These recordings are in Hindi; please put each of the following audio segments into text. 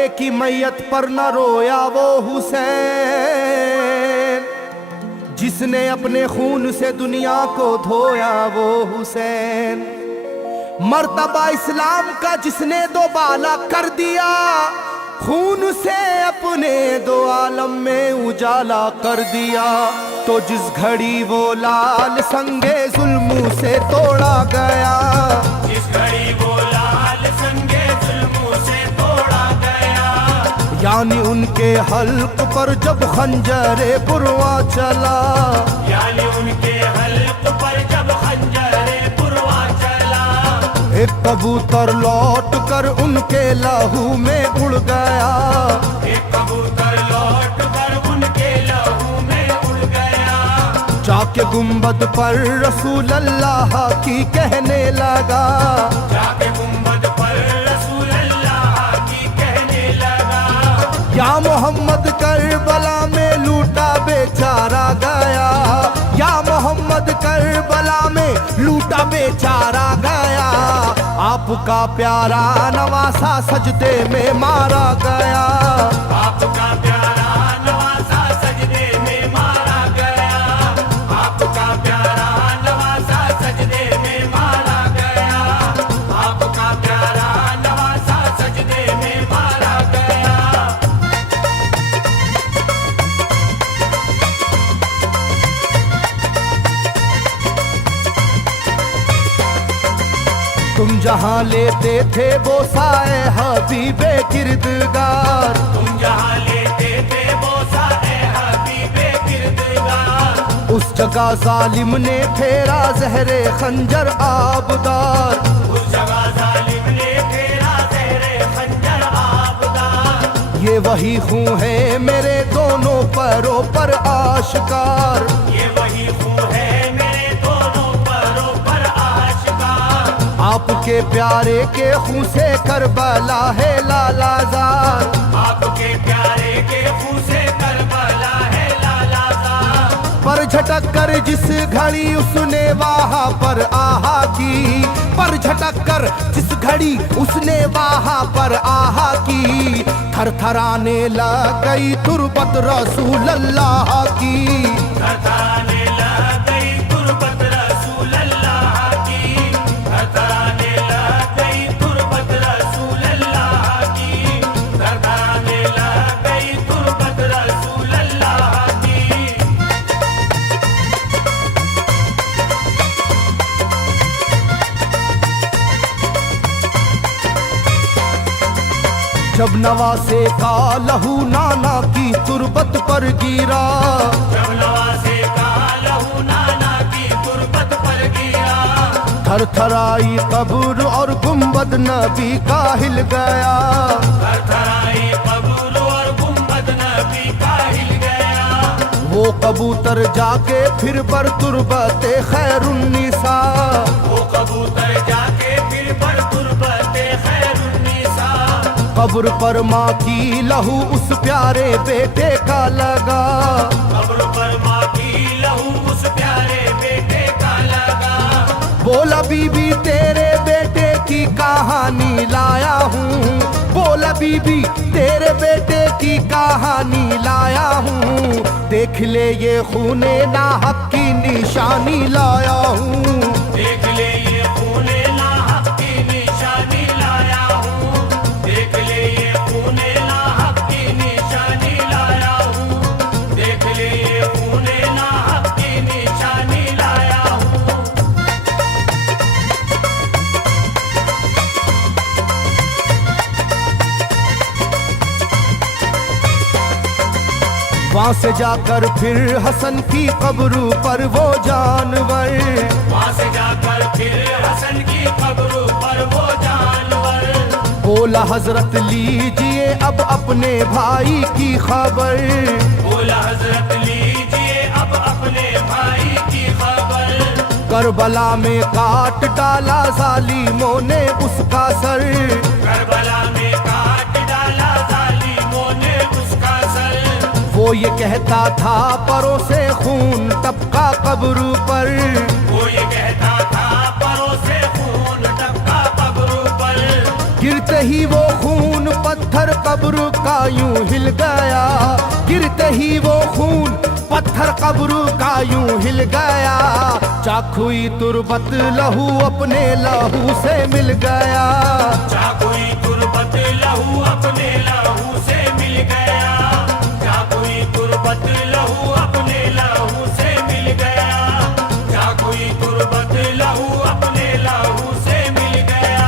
बेटे की मैयत पर न रोया वो हुसैन, जिसने अपने खून से दुनिया को धोया वो हुसैन। मर्तबा इस्लाम का जिसने दोबाला कर दिया, खून से अपने दो आलम में उजाला कर दिया। तो जिस घड़ी वो लाल संगे जुल्म से तोड़ा गया, जिस घड़ी वो लाल संगे जुल्म से तोड़ा गया, यानी उनके हल्क पर जब खंजरे पुरवा चला, यानी उनके हल्क पर जब खंजरे पुरवा चला, एक कबूतर लौट कर उनके लहू में उड़ गया, एक कबूतर लौट कर उनके लहू में उड़ गया। जाके गुंबद पर रसूल अल्लाह की कहने लगा, जाके गुंबद पर रसूल अल्लाह की कहने लगा, या मोहम्मद करबला में लूटा बेचारा गया, या मोहम्मद करबला में लूटा बेचारा गया। आपका प्यारा नवासा सजदे में मारा गया, आपका प्यारा नवासा सजदे में मारा गया, आपका प्यारा नवासा सजदे में मारा गया, आपका प्यारा नवासा सजदे में मारा गया। तुम जहाँ लेते थे वो साए हबीबे किरदगार, तुम जहाँ लेते थे बोसा ए हबीबे किरदगार, उस जगह जालिम ने फेरा जहरे खंजर आबदार। उस जगह जालिम ने फेरा ज़हरे खंजर आबदार। ये वही खून है मेरे दोनों पैरों पर आश्कार, ये वही खून है मेरे दोनों पैरों पर आशिकार। आपके प्यारे के खून से करबला है लालाजार, आपके प्यारे के खून से करबला है लालाजार। पर झटक कर जिस घड़ी उसने वहाँ पर आहा की, पर झटक कर जिस घड़ी उसने वहाँ पर आहा की, थरथराने लग गई तुरबत रसूल अल्लाह की, थरथराने लग गई तुरबत रसूल अल्लाह की, थरथराने लग गई तुरबत रसूल अल्लाह की, थरथराने लग गई तुरबत रसूल अल्लाह की। जब नवासे का लहू नाना की तुरबत पर गिरा, जब नवासे का लहू नाना की तुरबत पर गिरा, थरथराई कब्र और गुंबद नबी का हिल गया। थरथराई कब्र और गुंबद नबी का हिल गया। वो कबूतर जाके फिर पर तुरबते खैरुन्निसा, वो कबूतर जाके फिर पर तुरबते खैरुन्निसा, कब्र पर माँ की लहू उस प्यारे बेटे का लगा, कब्र पर माँ की लहू उस प्यारे बेटे का लगा। बोला बीबी तेरे बेटे की कहानी लाया हूँ, बोला बीबी तेरे बेटे की कहानी लाया हूँ, देख ले ये खूने नाहक की निशानी लाया हूँ, देख ले ये खूने नाहक की निशानी लाया हूँ, देख ले ये खूने नाहक की निशानी लाया हूँ, देख ले ये खूने नाहक की निशानी लाया हूँ। वहाँ से जाकर फिर हसन की कब्र पर वो जानवर, वहाँ से जाकर फिर हसन की कब्र पर वो जानवर, बोला हजरत लीजिए अब अपने भाई की खबर, बोला हजरत लीजिए अब अपने भाई की खबर। करबला में काट डाला जालिमों ने उसका सर, करबला में काट डाला जालिमों ने उसका सर। वो ये कहता था परों से खून टपका कब्र पर, वो ये कहता था परों से खून टपका कब्र पर। गिरते ही वो खून पत्थर कब्र का यूं हिल गया, गिरते ही वो खून पत्थर कब्र का यूं हिल गया। चाकुई तुरबत लहू अपने लहू से मिल गया, चाकुई तुरबत लहू अपने लहू से मिल गया, चाकुई तुरबत लहू अपने लहू से मिल गया, चाकुई तुरबत लहू अपने लहू से मिल गया।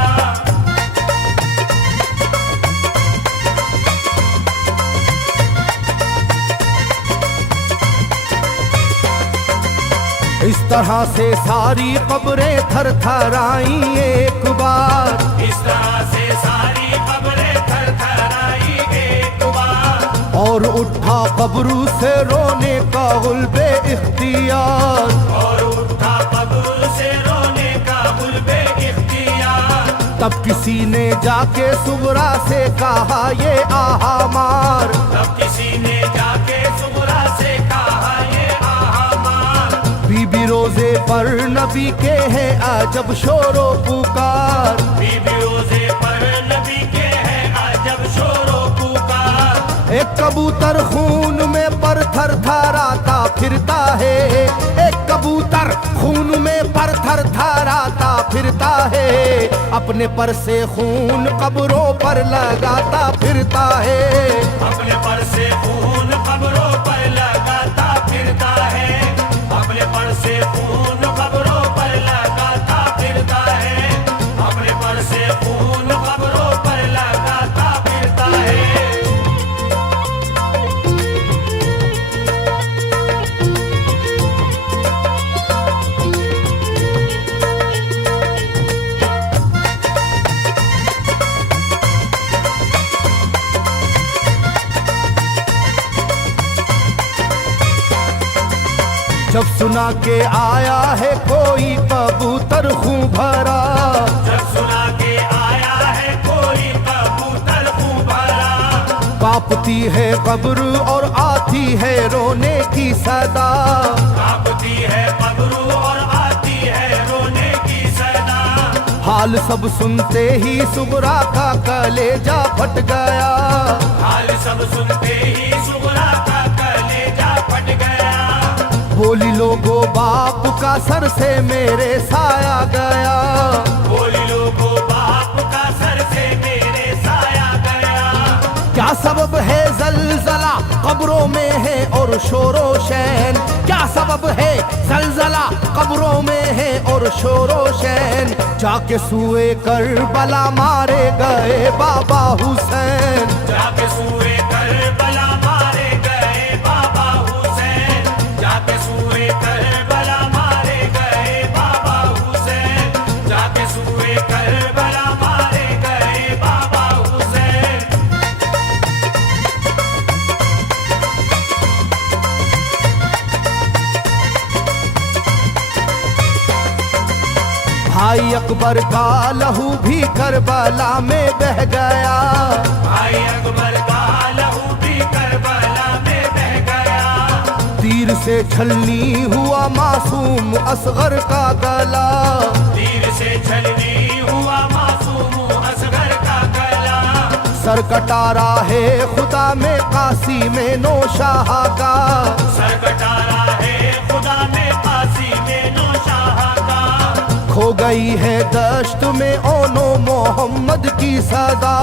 इस तरह से सारी कब्रें थर थर आई एक बार, इस तरह से सारी कब्रें थर थर आई एक बार, और उठा कब्र से रोने का गुल्बे इख्तियार, और उठा कब्र से रोने का गुल्बे इख्तियार। तब किसी ने जाके सुगरा से कहा ये आहा मार, तब किसी ने जाके सुगरा से कहा ये आहा मार। बीबी रोजे पर नबी के हैं अजब शोरो पुकार, बीबी रोजे पर नबी के हैं अजब शोरो पुकार। एक कबूतर खून में पर थर थराता फिरता है, एक कबूतर खून में पर थर थराता फिरता है, अपने पर से खून कब्रों पर लगाता फिरता है, अपने पर से खून कब्रों पर लगाता फिरता है, अपने पर से खून कब्रों पर लगाता फिरता है, अपने पर से खून कब्रों पर लगाता फिरता है। जब सुना के आया है कोई कबूतर खूं भरा, जब सुना के आया है कोई कबूतर खूं भरा, कांपती है कब्र और आती है रोने की सदा, कांपती है कब्र और आती है रोने की सदा। हाल सब सुनते ही सुगरा का कलेजा फट गया, हाल सब सुनते ही सुगरा का कलेजा फट गया। बोली लोगो बाप का सर से मेरे साया गया, बोली लोगो बाप का सर से मेरे साया गया। क्या सबब है जलजला कब्रों में है और शोरो शैन, क्या सबब है जलजला कब्रों में है और शोरो शैन। जाके सुए करबला मारे गए बाबा हुसैन, जाके सुए करबला मारे गए बाबा हुसैन, जाके सुए करबला मारे गए बाबा हुसैन, जाके सुए करबला मारे गए बाबा हुसैन। भाई अकबर का लहू भी करबला में बह गया, भाई अकबर का लहू भी करबला में बह गया। तीर से छलनी हुआ मासूम असगर का गला, तीर से छलनी हुआ मासूम असगर का गला। सर कटारा है खुदा में काशी में नौशाह का, सर कटारा है खुदा में काशी में नौशाह का। खो गई है दश्त में ओनो मोहम्मद की सदा,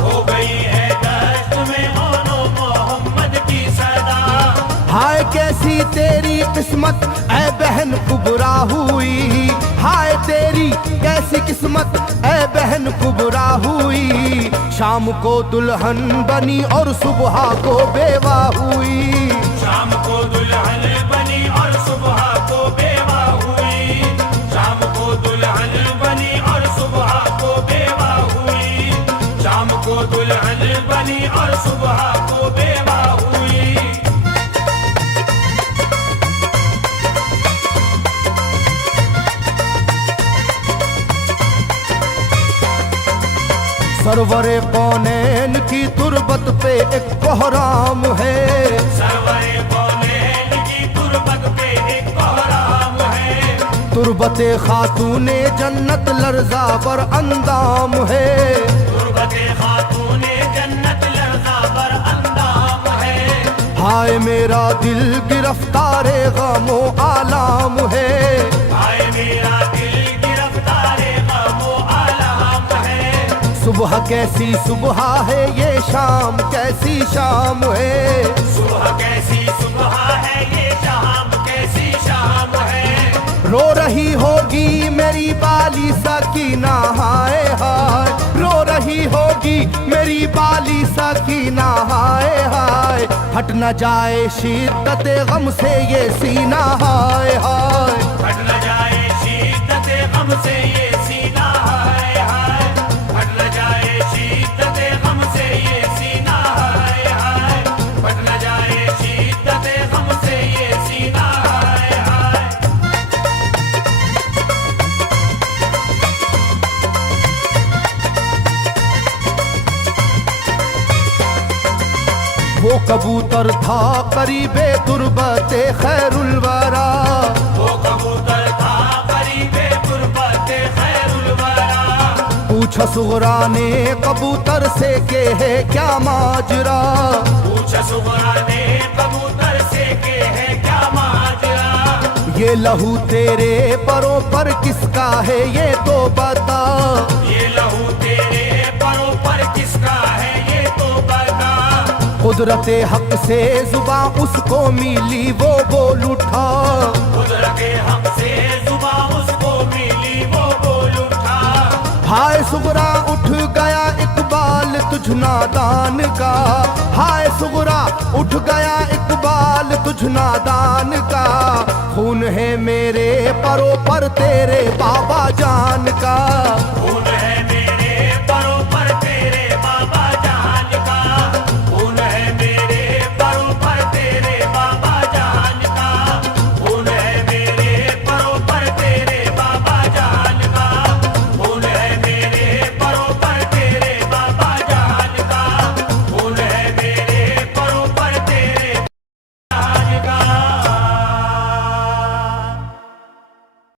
हो गई है दश्त में ओनो मोहम्मद की सदा। हाय कैसी तेरी किस्मत ऐ बहन कुबरा हुई, हाय तेरी कैसी किस्मत ऐ बहन कुबरा हुई। शाम को दुल्हन बनी और सुबह को बेवा हुई, शाम को दुल्हन बनी और सुबह को बेवा हुई, शाम को दुल्हन बनी और सुबह को बेवा हुई, शाम को दुल्हन बनी और सुबह को बेवा हुई। सरवरे कौनैन की तुरबत पे एक कोहराम है, सरवरे कौनैन की तुरबत पे एक कोहराम है। तुरबते खातूने जन्नत लर्जा पर अंदाम है, गुरबते खातूने जन्नत लर्जा बर अंदाम है। हाय मेरा दिल गिरफ्तारे गमो आलाम है। हाय मेरा दिल गिरफ्तारे गमो आलाम है। सुबह कैसी सुबह है ये शाम कैसी शाम है। सुबह कैसी सुबह है ये शाम कैसी शाम है। रो रही होगी मेरी बाली सकीना हाय हाय। रो रही होगी मेरी बाली सकीना हाय हाय। हट न जाए शिद्दत गम से ये सीना हाय हाय। हट न जाए शिद्दत गम से ये सीना हाय हाय। हट न जाए शिद्दत गम से ये सीना हाय हाय। हट न जाए शिद्दत गम से ये सीना हाय हाय। वो कबूतर था करीबे तुरबते खैरुल वरा। वो कबूतर था करीबे तुरबते खैरुल वरा। पूछा सुगरा ने कबूतर से के है क्या माजरा। पूछा सुगरा ने कबूतर से के है क्या माजरा। ये लहू तेरे परों पर किसका है ये तो बता। ये लहू तेरे परों पर किसका है ये तो बता। कुदरते हक से जुबां उसको मिली वो बोल उठा। कुदरते हक से जुबां उसको मिली वो बोल उठा। हाय सुगरा उठ गया इकबाल तुझ नादान का। हाय सुगरा उठ गया इकबाल तुझ नादान का। खून है मेरे परों पर तेरे बाबा जान का। खून है